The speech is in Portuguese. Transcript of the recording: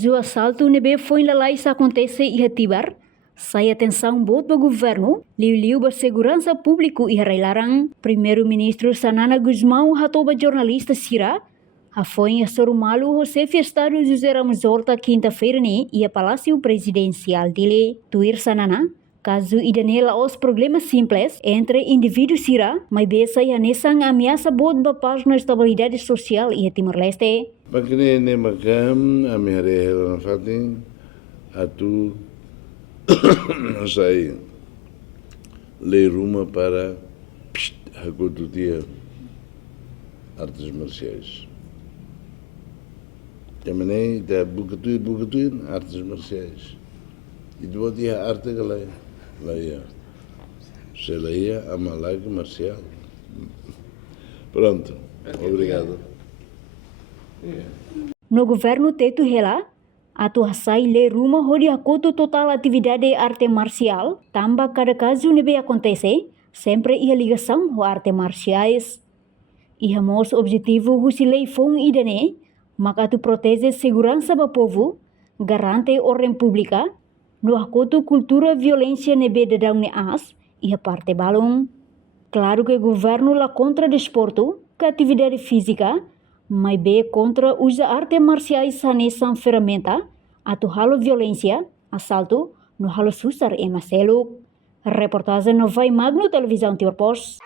Caso assalto nebe foi lalai se acontece e retibar, sai atenção bot do governo, liu ba segurança público e larang. Primeiro-ministro Sanana Guzmão hatoba jornalista Sira, a foi a Sorumalo José Estado José Ramos Horta quinta-feira e a Palácio Presidencial dele. Tuir Sanana, caso idanela os problemas simples entre indivíduos Sira, mas besa e anesang ameaça bot ba paz na estabilidade social e a Timor-Leste. Makanya makam ami hari helan fatin atu saya lei rumah para dia artes marciais. Também da buketuin artes marciais. E dua dia arte galai, laia. Selaia amalag marcial. Pronto. Obrigado. No governo tetu hela, atuasai le rumah hodi akoto total atividade arte marcial, tambah cada caso nebe acontece, sempre ia ligação ho arte marciais. Ia mos objetivo husilei fong idane, maka tu protege segurança ba povo, garante ordem pública, no akoto cultura violência nebe dadang ne as, ia parte balong. Claro que o governo la contra desporto, que atividade física, mas be contra usa arte marciais sanesan ferramenta, atu halo violência, assalto, no halo susar e Marcelo. Reportagem no Vai Magno Televisão Timor-Post.